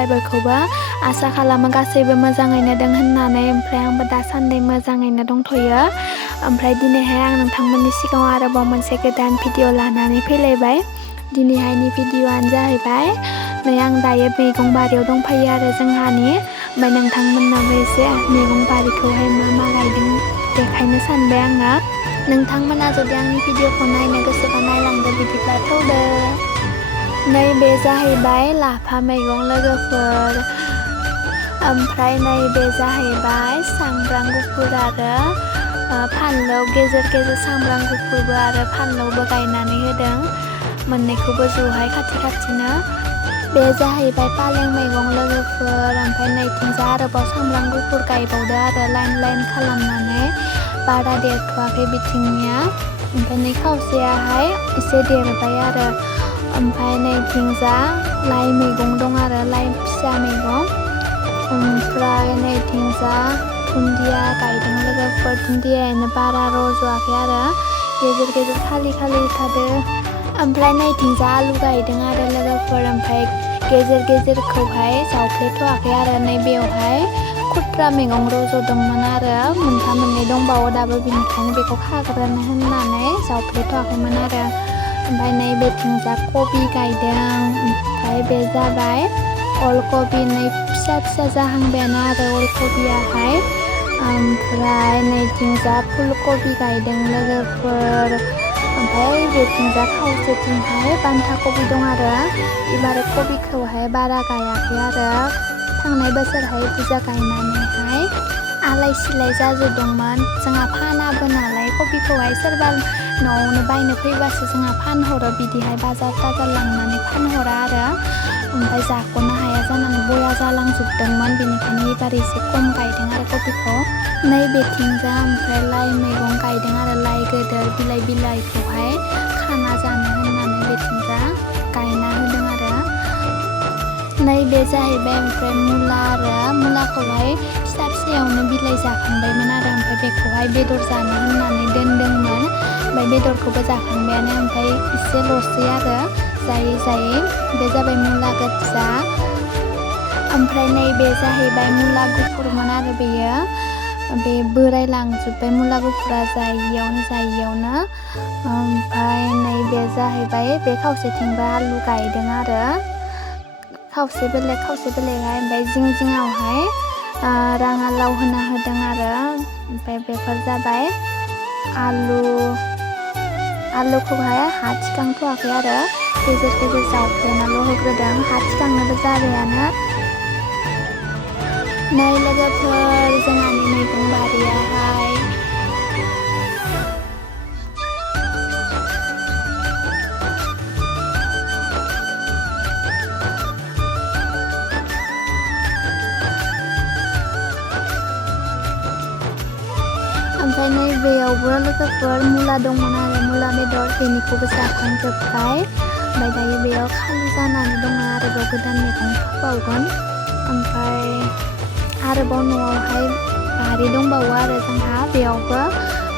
खुलुमबाय बयखौबो। आसा खालामो गासैबो मोजाङैनो दं होननानै। ओमफ्राय आंबो दासान्दि मोजाङैनो दंथ'यो। ओमफ्राय दिनैहाय आं नोंथांमोननि सिगाङाव आरोबाव मोनसे गोदान भिडिअ लानानै फैलायबाय। दिनैहायनि भिडिअआनो जाहैबाय नै आं दायो मैगं बारियाव दंफायो आरो जोंहानि। ओमफ्राय नोंथांमोननाबो एसे मैगं बारिखौहाय मा गायदों देखायनो सानबाय आङो। नोंथांमोना जुदि आंनि भिडिअखौ नायनो गोसोबा नायलांदो, बिदिब्ला थौदो। नैबे जाहैबाय लाफा मैगं लोगोफोर। ओमफ्राय नैबे जाहैबाय सामब्राम गुफुर आरो फानलौ। गेजेर गेजेर सामब्राम गुफुरबो आरो फानलौबो गायनानै होदों, मोननैखौबो ज'हाय खाथि खाथिनो। बे जाहैबाय पालें मैगं लोगोफोर। ओमफ्राय नैथिंजा आरोबाव सामब्राम गुफुर गायबावदो आरो लाइन लाइन खालामनानै। बारा देरथ'वाखै बिथिंनिया। ओमफ्राय नै खावसेयाहाय एसे देरबाय आरो। ओमफ्राय नैथिंजा लाइ मैगं दं आरो, लाइ फिसा मैगं। ओमफ्राय नैथिंजा दुन्दिया गायदों लोगोफोर। दुन्दियानो बारा रज'वाखै आरो, गेजेर गेजेर खालि थादो। ओमफ्राय नैथिंजा आलु गायदों आरो लोगोफोर। ओमफ्राय गेजेर गेजेरखौहाय जावफ्लेथ'वाखै आरो। नैबेयावहाय खुथ्रा मैगं रज'दोंमोन आरो, मोनफा मोननै दंबावो दाबो, बिनिखायनो बेखौ खाग्रोनो होननानै जावफ्लेथ'वाखैमोन आरो। ओमफ्राय नैबेथिंजा कबि गायदों। ओमफ्राय बे जाबाय अलकबि। नै फिसा फिसा जाहांबायानो आरो अलकबियाहाय। ओमफ्राय नैथिंजा फुलकबि गायदों लोगोफोर। ओमफ्राय बेथिंजा खावसेथिंहाय बान्था कबि दं आरो। एबार कबिखौहाय बारा गायाखै आरो, थांनाय बोसोरहाय बुरजा गायनानैहाय आलाय सिलाय जाजोबदोंमोन। जोंहा फानाबो नालाय कबिखौहाय, सोरबा न'आवनो बायनो फैबासो जोंहा फानहरो, बिदिहाय बाजार टाजार लांनानै फानहरा आरो। ओमफ्राय जाख'नो हाया जानानै बया जालांजोबदोंमोन, बेनिखायनो एबार एसे खम गायदों आरो कबिखौ। नैबेथिंजा ओमफ्राय लाइ मैगं गायदों आरो, लाइ गोदोर बिलाइखौहाय खाना जानो होननानै बेथिंजा गायना होदों आरो। नैबे जाहैबाय ओमफ्राय मुला आरो, मुलाखौहाय फिसा फिसायावनो बिलाइ जाखांबायमोन आरो। ओमफ्राय बेखौहाय बेदर जानो होननानै दोनदोंमोन। ओमफ्राय बेदरखौबो जाखांबायानो, ओमफ्राय एसेल'सै आरो जायै। बे जाबाय मुला गोजा। ओमफ्राय नैबे जाहैबाय मुला गुफुरमोन आरो बेयो। बे बोरायलांजोब्बाय मुला गुफुरा जायियावनो। ओमफ्राय नैबे जाहैबाय बे खावसेथिंबो आलु गायदों आरो, खावसे बेलेग ओमफ्राय जिं जिङावहाय राङालाव होना होदों आरो। ओमफ्राय बेफोर जाबाय आलुखौहाय हा थिखांथ'वाखै आरो, गेजेर गेजेर जावफ्लेनाल' होग्रोदों। हा थिखांनोबो जाबायानो। नै लोगोफोर जोंहानि मैगं बारियाहाय ओमफ्राय नैबेयावबो लोगोफोर मुला दंमोन आरो, मुला बेदर, बेनिखौबो जाखांजोब्बाय। ओमफ्राय दायो बेयाव खालि जानानै दङ, आरोबाव गोदान मैगं फोबावगोन। ओमफ्राय आरोबाव न'आवहाय बारि दंबावो आरो जोंहा, बेयावबो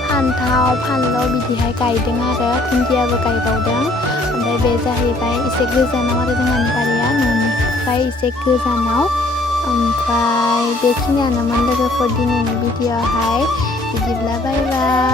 फान्थाव फानलौ बिदिहाय गायदों आरो, दुन्दियाबो गायबावदों। ओमफ्राय बे जाहैबाय एसे गोजानाव आरो जोंहानि बारिया, न'निफ्राय एसे गोजानाव। ओमफ्राय बेखिनियानोमोन लोगोफोर दिनैनि भिडिअ'आहाय। बिदिब्ला बाय बाय।